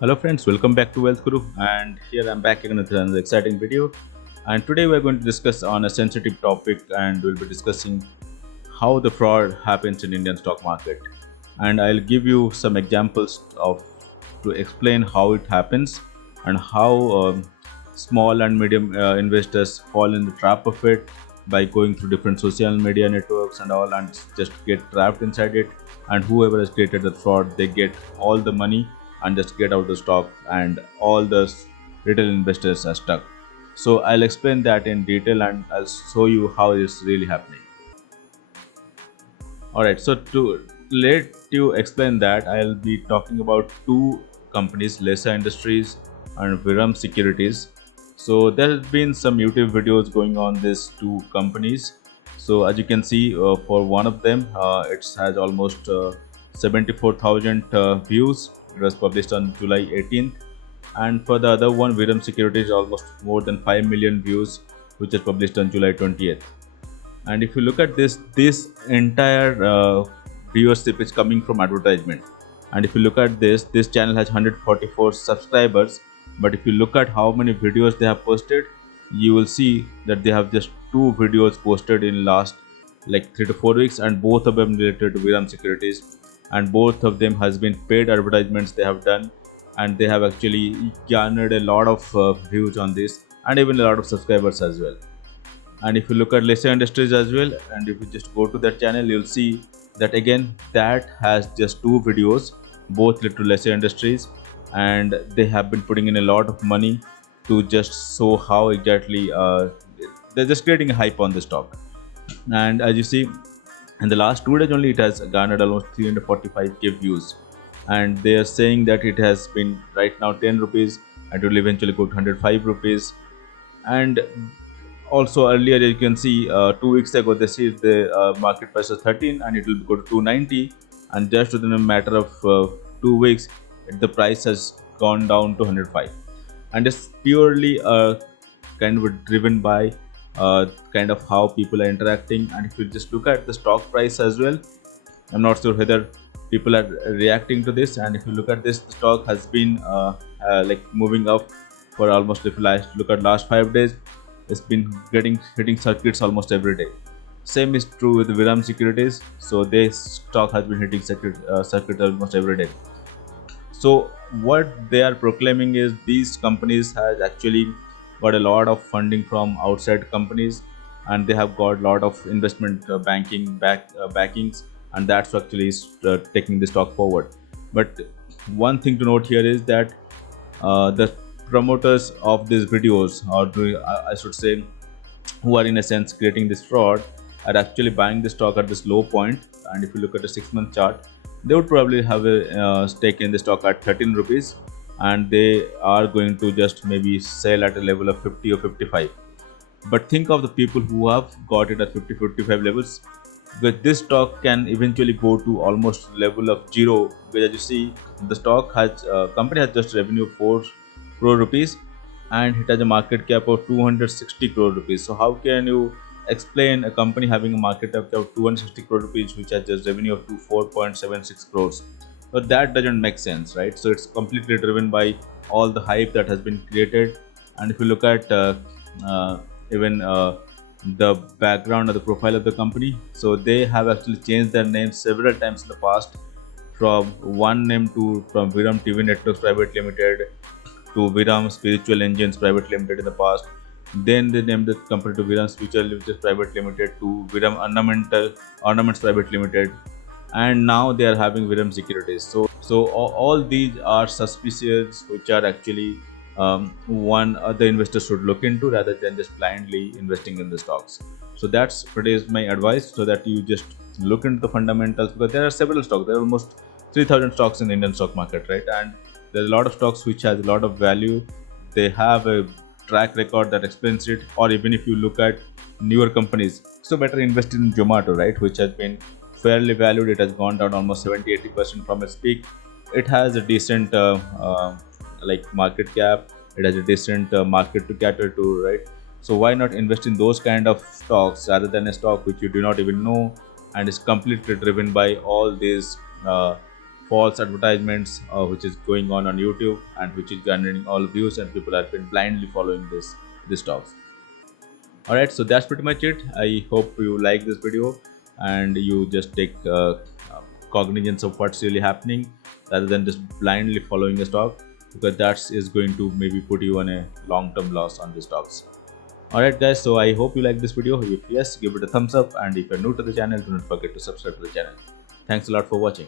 Hello friends, welcome back to Wealth Guru, and here I'm back again with another exciting video. And today we're going to discuss on a sensitive topic, and we'll be discussing how the fraud happens in Indian stock market. And I'll give you some examples of to explain how it happens and how small and medium investors fall in the trap of it by going through different social media networks and all, and just get trapped inside it. And whoever has created the fraud, they get all the money and just get out the stock, and all the retail investors are stuck. So I'll explain that in detail and I'll show you how it's really happening. Alright, so to let you explain that, I'll be talking about two companies, Lesha Industries and Veeram Securities. So there has been some YouTube videos going on these two companies. So as you can see, for one of them, it has almost 74,000 views. It was published on July 18th. And for the other one, Veeram Securities, almost more than 5 million views, which is published on July 20th. And if you look at this entire viewership is coming from advertisement. And if you look at this channel has 144 subscribers, but if you look at how many videos they have posted, you will see that they have just two videos posted in last like 3 to 4 weeks, and both of them related to Veeram Securities, and both of them has been paid advertisements they have done, and they have actually garnered a lot of views on this, and even a lot of subscribers as well. And if you look at Lesha Industries as well, and if you just go to that channel, you'll see that again that has just two videos, both related to Lesha Industries, and they have been putting in a lot of money to just show how exactly they're just creating a hype on the stock. And as you see, in the last 2 days only, it has garnered almost 345k views, and they are saying that it has been right now 10 rupees and it will eventually go to 105 rupees. And also earlier you can see 2 weeks ago they see the market price was 13 and it will go to 290, and just within a matter of 2 weeks the price has gone down to 105. And it's purely kind of driven by kind of how people are interacting. And if you just look at the stock price as well, I'm not sure whether people are reacting to this. And if you look at this, the stock has been like moving up for almost, if you look at last 5 days, it's been getting hitting circuits almost every day. Same is true with Veeram Securities. So their stock has been hitting circuit almost every day. So what they are proclaiming is these companies has actually got a lot of funding from outside companies, and they have got a lot of investment backings, and that's actually taking the stock forward. But one thing to note here is that the promoters of these videos, or I should say, who are in a sense creating this fraud, are actually buying the stock at this low point. And if you look at a 6-month chart, they would probably have a stake in the stock at 13 rupees, and they are going to just maybe sell at a level of 50 or 55. But think of the people who have got it at 50 55 levels, because this stock can eventually go to almost level of zero. Because as you see, the stock has company has just revenue of 4 crore rupees, and it has a market cap of 260 crore rupees. So how can you explain a company having a market cap of 260 crore rupees which has just revenue of 4.76 crores? But that doesn't make sense, right? So it's completely driven by all the hype that has been created. And if you look at even the background or the profile of the company, so they have actually changed their name several times in the past, from one name to from Veeram TV Networks Private Limited to Veeram Spiritual Engines Private Limited in the past. Then they named the company to Veeram Spiritual Engines Private Limited to Veeram Ornaments Private Limited, and now they are having Veeram Securities. So all these are suspicious, which are actually one other investor should look into rather than just blindly investing in the stocks. So that's pretty is my advice, so that you just look into the fundamentals, because there are several stocks. There are almost 3,000 stocks in the Indian stock market, right? And there's a lot of stocks which has a lot of value. They have a track record that explains it. Or even if you look at newer companies, so better invest in Zomato, right, which has been fairly valued. It has gone down almost 70-80% from its peak. It has a decent like market cap. It has a decent market to cater to, right? So why not invest in those kind of stocks rather than a stock which you do not even know and is completely driven by all these false advertisements which is going on YouTube, and which is generating all views, and people have been blindly following this stocks. All right, so that's pretty much it. I hope you like this video and you just take cognizance of what's really happening rather than just blindly following a stock, because that is going to maybe put you on a long-term loss on the stocks. Alright guys, so I hope you like this video. If yes, give it a thumbs up, and if you're new to the channel, do not forget to subscribe to the channel. Thanks a lot for watching.